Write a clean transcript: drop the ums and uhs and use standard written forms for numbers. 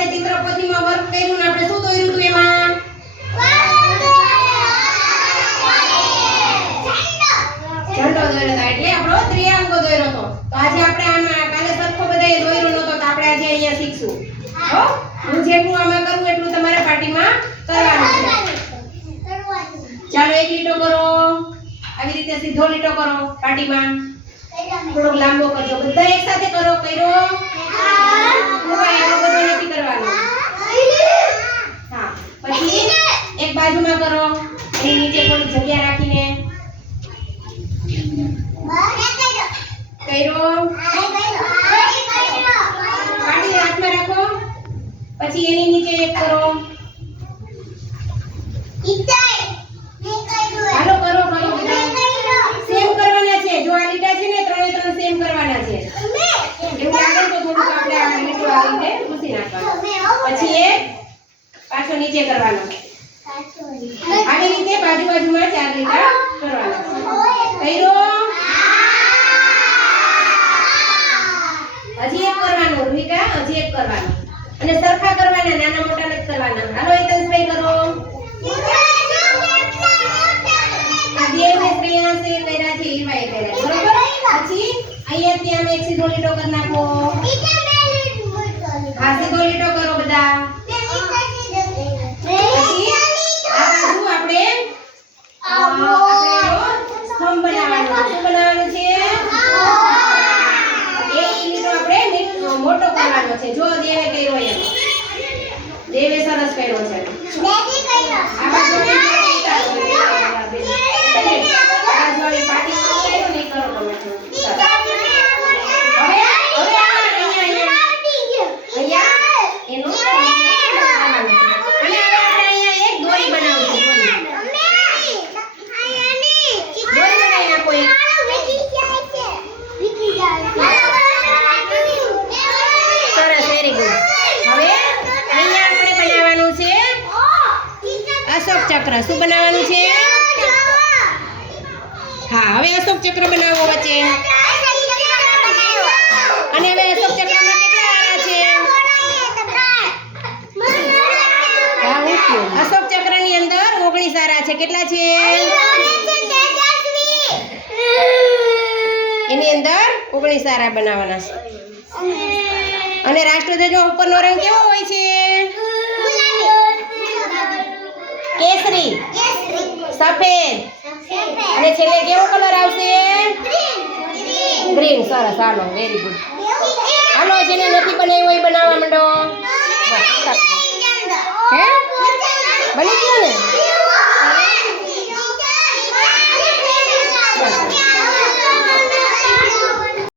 આપણે ચિત્રપોથીમાં વર્ક કર્યું ને આપણે શું દોર્યું હતું એમાં ઝંડો દોર્યો હતો એટલે આપણો ત્રિયાંગો દોર્યો હતો. તો આજે આપણે આમાં કાલે સરખો બધાએ દોર્યો નતો તો આપણે આજે અહીંયા શીખશું. હો હું જેટલું આમાં કરું એટલું તમારે પાટીમાં કરવાનું છે. ચાલો એક લીટો કરો, આવી રીતે સીધો લીટો કરો પાટીમાં. થોડોક લાંબો કરજો, બધા એક સાથે કરો. કર્યો? મોબાઈલ એટલો બધો નથી કરવાનો. હા, પછી એક બાજુમાં કરો, એની નીચે થોડી જગ્યા રાખીને. કર્યો? પાટી હાથમાં રાખો, પછી એની નીચે એક કરો. હાલો કરો કરો બધા. સેમ કરવાના છે. જો આ લીટા છે ને ત્રણે ત્રણ સેમ કરવાના છે. એવું લાગે તો થોડુંક આપણે આ લીટો આવી રીતે ઘૂસી નાખવાનું. પછી એક પાછો નીચે કરવાનો. આવી રીતે બાજુ બાજુમાં ચાર લીટા કરવાના. કર્યો? હજી એક કરવાનું રૂહિકા, હજી એક કરવાનું. અને સરખા કરવાના, નાના મોટા નથી કરવાના. હાલો હિતેશભાઈ કરો. દેવને શ્રેયાંશે કર્યા છે એવાય કર્યા છે. બરોબર? પછી અહીંયાથી આમ એક સીધો લીટો કરી નાખો. હા, સીધો લીટો કરો બધા. પછી આ બાજુ આપણે સ્તંભ બનાવવાનો. શું બનાવવાનું છે? એ લીટો આપણે મોટો કરવાનો છે. જો દેવે કર્યો એમ. દેવે સરસ કર્યો છે. આ બાજુ અશોક ચક્ર. શું બનાવવાનું છે? હા, હવે અશોક ચક્ર બનાવો વચ્ચે. અને હવે અશોક ચક્રમાં કેટલા આરા છે? હા, અશોક ચક્રની અંદર 19 આરા છે. કેટલા છે? એની અંદર 19 આરા બનાવવાના છે. અને રાષ્ટ્રધ્વજ ઉપરનો રંગ કેવો હોય છે? કેસરી, સફેદ, અને છેલ્લે કેવો કલર આવશે? ગ્રીન. સરસ. હાલો, વેરી ગુડ. હાલો, જેને નથી બનાવ્યો એ બનાવવા માંડો. હે, બની ગયો ને?